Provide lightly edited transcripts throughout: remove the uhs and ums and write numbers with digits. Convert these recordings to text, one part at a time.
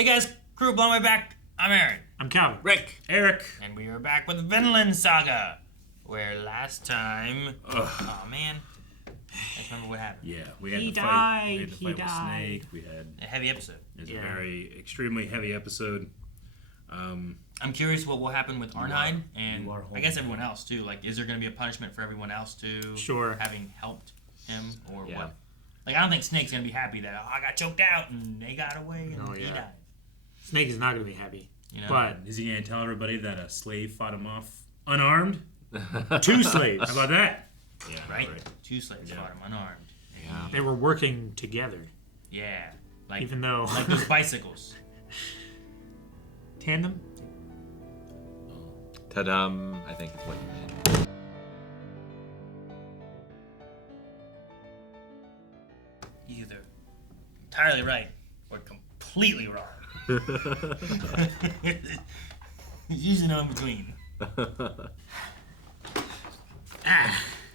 Hey guys, crew, blow my back. I'm Aaron. I'm Calvin. Rick. Eric. And we are back with Vinland Saga. Where last time... Oh, man. Let's remember what happened. Yeah, we had He the died. fight. We had the He fight with died. Snake. We had... A heavy episode. It was Yeah. a very, extremely heavy episode. I'm curious what will happen with Arnheid and you are I guess everyone else too. Like, is there going to be a punishment for everyone else too? Sure. Having helped him or Yeah. what? Like, I don't think Snake's going to be happy that I got choked out and they got away and Oh, he yeah. died. Snake is not going to be happy. You know? But Is he going to tell everybody that a slave fought him off unarmed? 2 slaves. How about that? Yeah. right? 2 slaves fought him unarmed. Yeah. They were working together, Yeah. Like, even though like those bicycles. tandem. Ta-dum, I think is what you mean. Either entirely right or completely wrong. Usually no in between.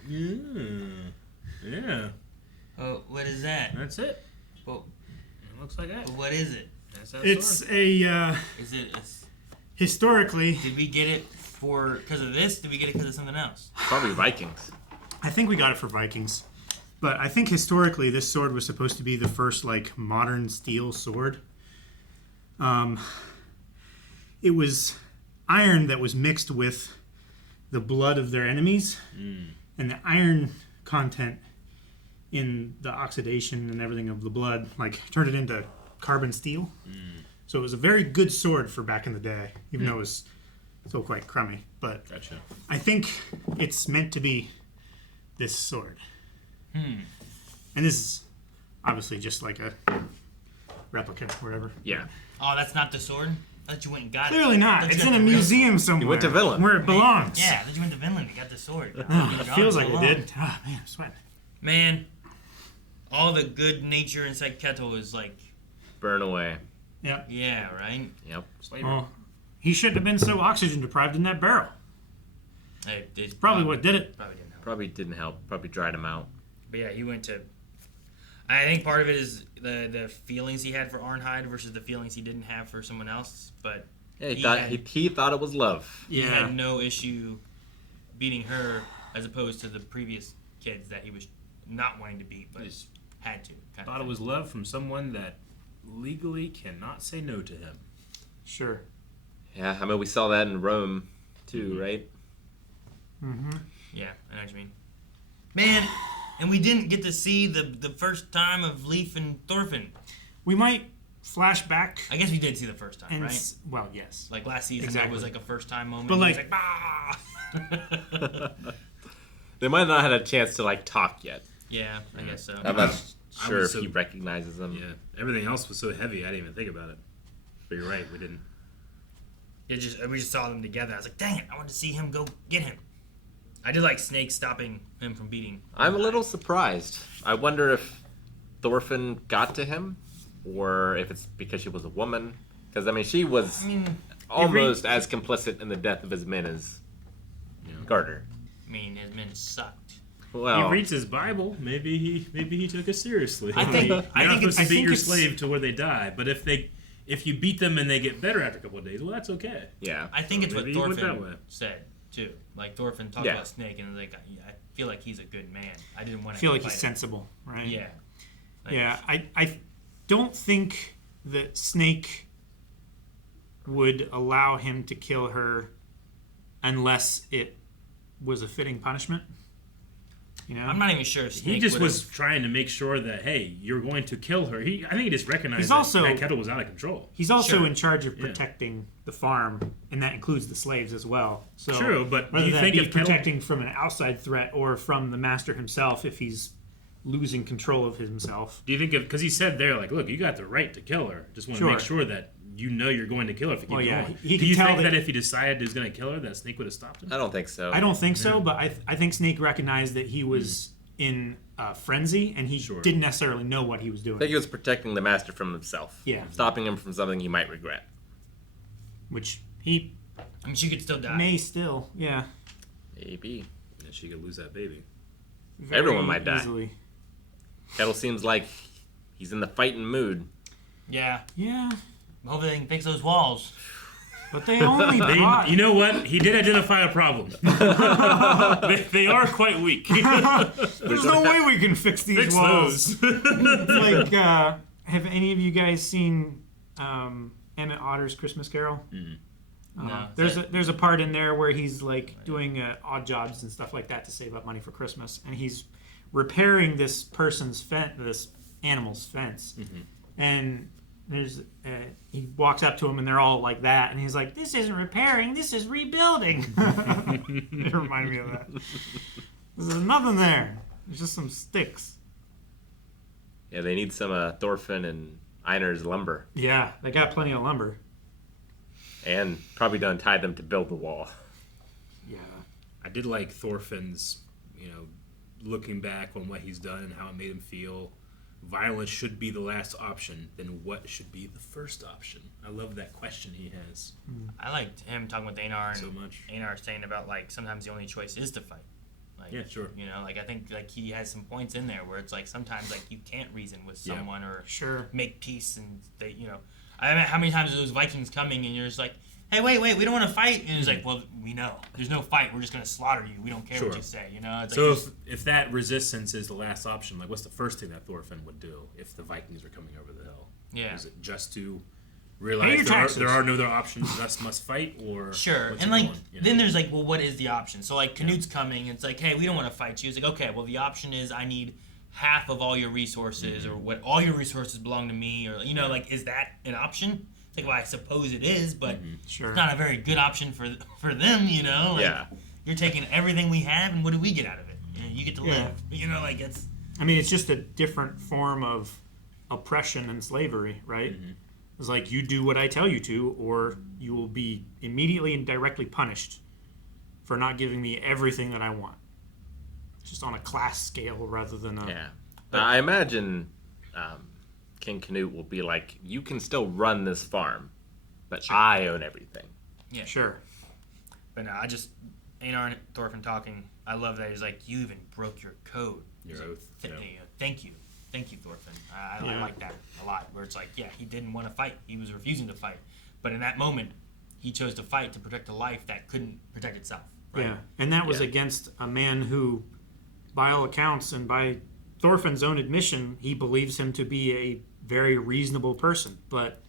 Yeah. Oh, what is that? That's it. Well, It looks like that. what is it? That's that It's sword. a Is it? It's, historically. did we get it because of this? Did we get it because of something else? Probably Vikings. I think we got it for Vikings, but I think historically this sword was supposed to be the first like modern steel sword. It was iron that was mixed with the blood of their enemies, and the iron content in the oxidation and everything of the blood like turned it into carbon steel. So it was a very good sword for back in the day, even though it was still quite crummy. But Gotcha. I think it's meant to be this sword. And this is obviously just like a replica, whatever. Yeah. Oh, that's not the sword? I thought you went and got it. Clearly not. Thought you It's got in a the real- museum somewhere. You went to Vinland. where it belongs. Yeah, I thought you went to Vinland and got the sword. Oh, it feels like it did. Ah, man, I'm sweating. Man, all the good nature inside Ketil is like, Burn away. Yep. yeah, right? Yep. Slavery. Well, he shouldn't have been so oxygen deprived in that barrel. It's Probably what did it. Probably didn't help. Probably didn't help. Probably dried him out. But yeah, he went to. I think part of it is the feelings he had for Arnheid versus the feelings he didn't have for someone else. But Yeah, he He thought had- he thought it was love. he Yeah. had no issue beating her as opposed to the previous kids that he was not wanting to beat, but Just had to. Kind thought it was love from someone that legally cannot say no to him. Sure. Yeah, I mean we saw that in Rome too, right? Mm-hmm. Yeah, I know what you mean. Man, and we didn't get to see the first time of Leif and Thorfinn. We might flash back I guess we did see the first time, and right? well, yes. Like last season, Exactly. it was like a first time moment. But, He was like- bah! They might not have had a chance to like talk yet. Yeah, I guess so. I'm not I sure was if he so- recognizes them. Yeah. Everything else was so heavy, I didn't even think about it. But you're right, we didn't. We just saw them together. I was like, dang it, I wanted to see him go get him. I did like Snake stopping him from beating. I'm a little surprised. I wonder if Thorfinn got to him, or if it's because she was a woman. Because I mean, she was almost as complicit in the death of his men as Garter. His men sucked. Well, He reads his Bible. Maybe he took it seriously. I think- You're I not think supposed to it's- beat I your think it's- slave to where they die. But if you beat them and they get better after a couple of days, well, that's okay. yeah. I think it's what Maybe he went that way. Thorfinn said, too. Like, Thorfinn talked Yeah. about Snake, and like, I feel like he's a good man. I didn't want I to feel like fight he's him. sensible, right? Yeah. Like, Yeah, I don't think that Snake would allow him to kill her unless it was a fitting punishment. You know? I'm not even sure if Snake He just would've- was trying to make sure that, hey, you're going to kill her. I think he just recognized He's that, also- that Ketil was out of control. He's also Sure. in charge of Yeah. protecting the farm, and that includes the slaves as well. So True, but do whether you that think be if Ketil- protecting from an outside threat or from the master himself, if he's losing control of himself. Do you think because he said there, like, look, you got the right to kill her. Just want to Sure. make sure that you know you're going to kill her if you keep Well, yeah, going. he Do could you tell think that- that if he decided he was going to kill her, that Snake would have stopped him? I don't think so. I don't think so, but I think Snake recognized that he was in a frenzy, and he Sure. didn't necessarily know what he was doing. I think he was protecting the master from himself. Yeah. Stopping him from something he might regret. Which he I mean, she could still die. may still, yeah. Maybe. And she could lose that baby. very Everyone might die. easily. Ketil seems like he's in the fighting mood. Yeah. Yeah. Hopefully they can fix those walls. But they only bought... You know what? He did identify a problem. they are quite weak. There's no way we can fix these Fix walls. those. Like, have any of you guys seen Emmett Otter's Christmas Carol? No. There's a part in there where he's like doing odd jobs and stuff like that to save up money for Christmas, and he's repairing this person's this animal's fence, and there's he walks up to him and they're all like that, and he's like, "This isn't repairing, this is rebuilding." It reminded me of that. There's nothing there. There's just some sticks. Yeah, they need some Thorfinn and Einar's lumber. Yeah, they got plenty of lumber. And probably to untie them to build the wall. Yeah. I did like Thorfinn's, looking back on what he's done and how it made him feel. Violence should be the last option. Then what should be the first option? I love that question he has. I liked him talking with Einar and So much. Einar saying about like sometimes the only choice is to fight. Like, Yeah, sure. I think like he has some points in there where it's like sometimes like you can't reason with someone or Sure. make peace, and they I mean, how many times are those Vikings coming and you're just like, hey, wait, we don't want to fight, and it's like, well, we know there's no fight, we're just gonna slaughter you, we don't care what Sure. you say, It's So like, if that resistance is the last option, like what's the first thing that Thorfinn would do if the Vikings are coming over the hill? Yeah. Is it just to Pay realize your taxes. there are no other options, thus must fight, or sure, what's and it like going, then there's like, well, what is the option? So like Canute's coming, it's like, hey, we don't want to fight you. It's like, okay, well, the option is I need half of all your resources, or what all your resources belong to me, or like, is that an option? It's like, well, I suppose it is, but Sure. it's not a very good option for them, Like, Yeah. you're taking everything we have, and what do we get out of it? You get to Yeah. live. Like it's I mean, it's just a different form of oppression and slavery, right? It's like you do what I tell you to, or you will be immediately and directly punished for not giving me everything that I want. It's just on a class scale rather than a... Yeah. I imagine King Canute will be like, you can still run this farm, but I own everything. yeah. Sure. But no, Einar and Thorfinn talking. I love that he's like, you even broke your code. Your He's like, oath, yeah. Thank you, Thorfinn. I Yeah. like that a lot. Where it's like, yeah, he didn't want to fight. He was refusing to fight. But in that moment, he chose to fight to protect a life that couldn't protect itself. Right? Yeah. And that was Yeah. against a man who, by all accounts and by Thorfinn's own admission, he believes him to be a very reasonable person. But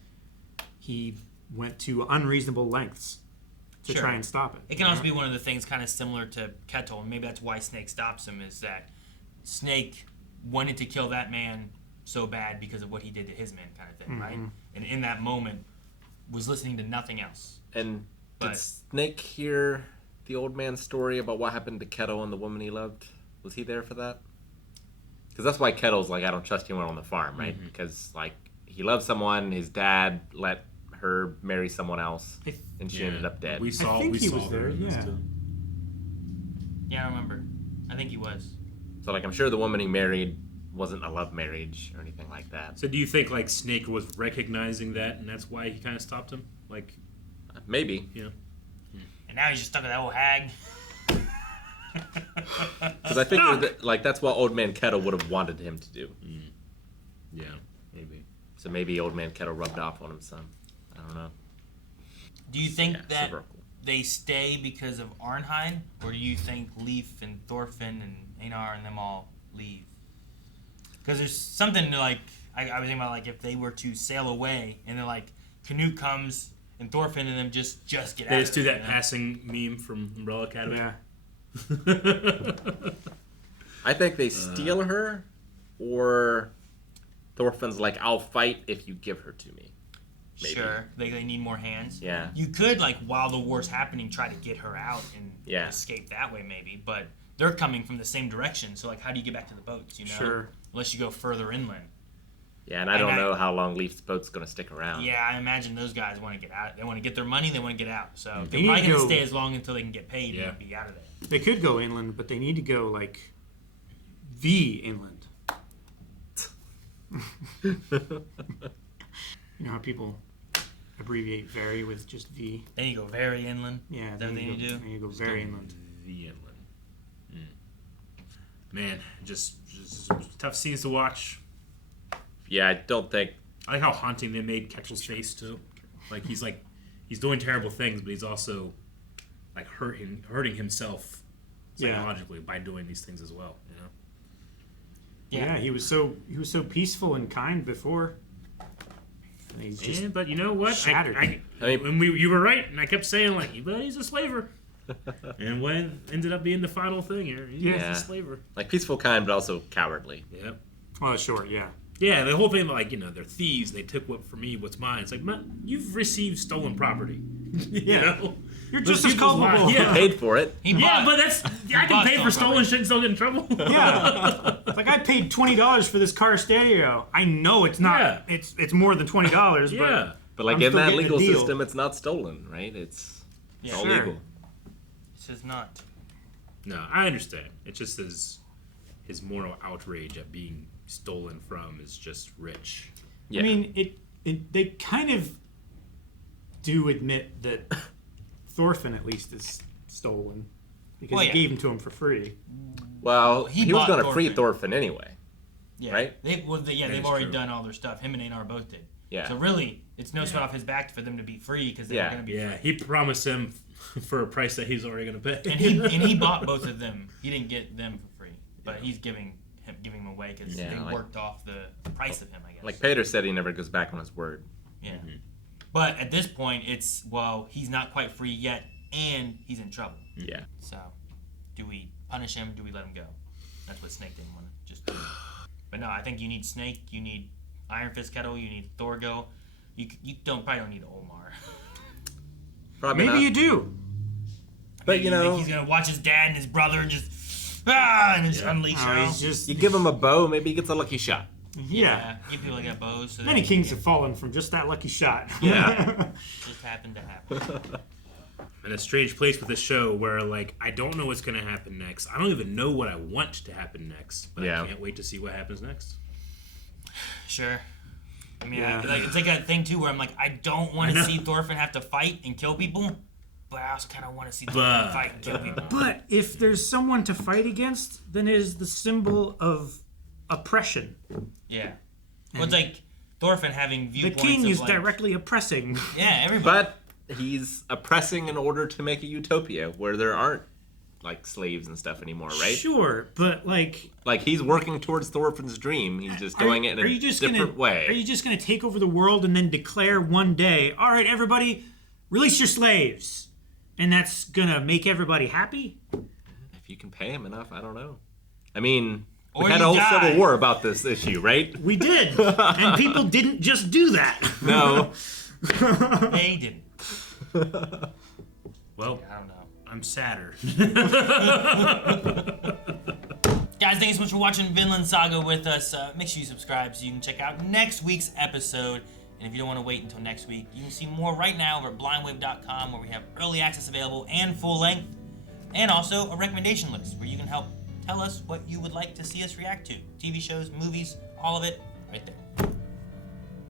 he went to unreasonable lengths to Sure. try and stop it. It can also be one of the things kind of similar to Ketil, and maybe that's why Snake stops him, is that Snake wanted to kill that man so bad because of what he did to his men, kind of thing, right? And in that moment, was listening to nothing else. And But- did Snake hear the old man's story about what happened to Ketil and the woman he loved? Was he there for that? Because that's why Ketil's like, I don't trust anyone on the farm, right? Because like he loved someone, his dad let her marry someone else, I and she Yeah. ended up dead. We saw, think we he saw was there, her in this yeah. too. Yeah, I remember. I think he was. So like I'm sure the woman he married wasn't a love marriage or anything like that. So do you think like Snake was recognizing that, and that's why he kind of stopped him? Like, Maybe. And now he's just stuck with that old hag. Because I think like that's what Old Man Ketil would have wanted him to do. yeah, maybe. So maybe Old Man Ketil rubbed off on him some. I don't know. Do you think Yeah, that super cool. they stay because of Arnheid, or do you think Leif and Thorfinn and Einar and them all leave? Because there's something to like, I was thinking about like if they were to sail away and then like Canute comes and Thorfinn and them just get out. They just of do it, that passing meme from Umbrella Academy. Yeah. I think they steal her, or Thorfinn's like, I'll fight if you give her to me. Maybe. Sure, they need more hands. Yeah. You could like while the war's happening try to get her out and Yeah. escape that way maybe, but they're coming from the same direction. So like, how do you get back to the boats? Sure. Unless you go further inland. Yeah, and I don't know how long Leif's boat's going to stick around. Yeah, I imagine those guys want to get out. They want to get their money. They want to get out. So they're They need probably to going to go- stay as long until they can get paid Yeah. and be out of there. They could go inland, but they need to go like the inland. You know how people abbreviate very with just V? Then you go very inland. Yeah, Is that what then you do? Then you go very inland. The inland. Man, just tough scenes to watch. Yeah, I don't think I like how haunting they made Ketil's face too. Like he's doing terrible things, but he's also like hurting himself psychologically by doing these things as well. You know. Yeah, he was so peaceful and kind before. And he's just But you know what? shattered. You were right, and I kept saying like, but he's a slaver. And when ended up being the final thing here, he's a slaver. Like peaceful, kind, but also cowardly. Yep. Oh, sure, yeah. Yeah, the whole thing, like, they're thieves. They took what for me, what's mine. It's like, you've received stolen property. you know? You're just as culpable. He paid for it. But I can pay for stolen shit and still get in trouble. Yeah. Like, I paid $20 for this car stereo. I know it's not. Yeah. It's more than $20, Yeah. But like I'm in still that getting a legal deal. system, it's not stolen, right? It's all Sure. legal. This is not. No, I understand. It's just his moral outrage at being stolen from is just rich. Yeah. I mean, they kind of do admit that Thorfinn at least is stolen because he gave him to him for free. Well, he was bought going to free Thorfinn. Thorfinn anyway. Yeah. Right? They've is already true. done all their stuff. Him and Einar both did. Yeah. So really, it's no sweat off his back for them to be free because they're going to be Yeah, free. he promised him for a price that he's already going to pay. And he bought both of them. He didn't get them for free, but he's giving them away because they worked off the price of him, I guess. Like Peter said, he never goes back on his word. Yeah. But at this point, it's, he's not quite free yet, and he's in trouble. Yeah. So, do we punish him? Do we let him go? That's what Snake didn't want to just do. But no, I think you need Snake, you need Iron Fist Kettle, you need Thorgo. You probably don't need Omar. Probably Maybe not. you do. But You think he's gonna watch his dad and his brother and just and just unleash Oh, out. he's just You give him a bow, maybe he gets a lucky shot. yeah. Give people like bows. So Many that kings have fallen from just that lucky shot. Yeah. just happened to happen. In a strange place with this show where, like, I don't know what's going to happen next. I don't even know what I want to happen next, but I can't wait to see what happens next. Sure. I mean, Yeah. it's like a thing too where I'm like, I don't want to see Thorfinn have to fight and kill people, but I also kind of want to see Thorfinn fight and kill people. But if there's someone to fight against, then it is the symbol of oppression. Yeah. Well, it's like Thorfinn having The viewpoints king of, is like, directly oppressing. Yeah, everybody. But he's oppressing in order to make a utopia where there aren't like slaves and stuff anymore, right? Sure, but like He's working towards Thorfinn's dream. He's just doing it in a different way. Are you just gonna take over the world and then declare one day, all right, everybody, release your slaves, and that's gonna make everybody happy? If you can pay him enough, I don't know. I mean, Or we had you a whole die. civil war about this issue, right? We did, and people didn't just do that. No. They didn't. Well, I don't know. I'm sadder. Guys, thank you so much for watching Vinland Saga with us. Make sure you subscribe so you can check out next week's episode. And if you don't want to wait until next week, you can see more right now over at blindwave.com where we have early access available and full length. And also a recommendation list where you can help tell us what you would like to see us react to. TV shows, movies, all of it right there.